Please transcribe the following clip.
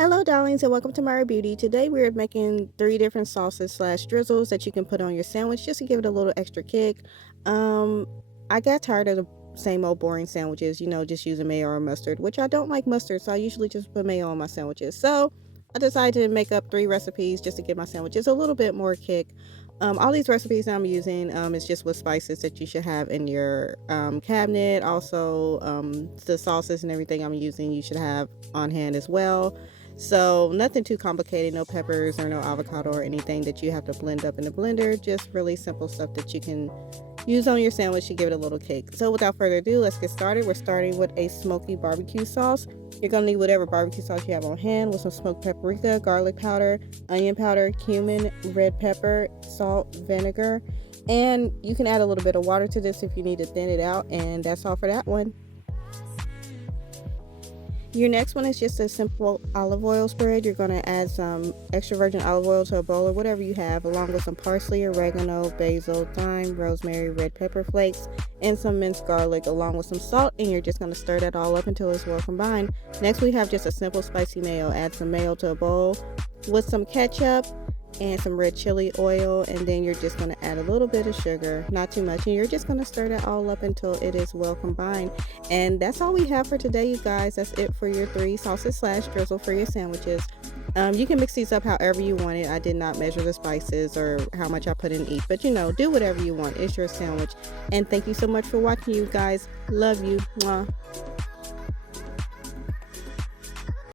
Hello, darlings, and welcome to Myra Beauty. Today we're making three different sauces slash drizzles that you can put on your sandwich just to give it a little extra kick. Um, I got tired of the same old boring sandwiches, just using mayo or mustard, which I don't like mustard, so I usually just put mayo on my sandwiches. So I decided to make up three recipes just to give my sandwiches a little bit more kick. All these recipes I'm using is just with spices that you should have in your cabinet. Also, the sauces and everything I'm using you should have on hand as well. So nothing too complicated, no peppers or no avocado or anything that you have to blend up in the blender. Just really simple stuff that you can use on your sandwich to give it a little kick. So without further ado, let's get started. We're starting with a smoky barbecue sauce. You're going to need whatever barbecue sauce you have on hand with some smoked paprika, garlic powder, onion powder, cumin, red pepper, salt, vinegar. And you can add a little bit of water to this if you need to thin it out. And that's all for that one. Your next one is just a simple olive oil spread. You're going to add some extra virgin olive oil to a bowl or whatever you have, along with some parsley, oregano, basil, thyme, rosemary, red pepper flakes, and some minced garlic, along with some salt. And you're just going to stir that all up until it's well combined. Next, we have just a simple spicy mayo. Add some mayo to a bowl with some ketchup and some red chili oil, and then you're just going to add a little bit of sugar, not too much, and you're just going to stir that all up until it is well combined. And that's all we have for today, you guys. That's it for your three sauces slash drizzle for your sandwiches. You can mix these up however you want it. I did not measure the spices or how much I put in each, but do whatever you want. It's your sandwich. And thank you so much for watching, you guys. Love you. Mwah.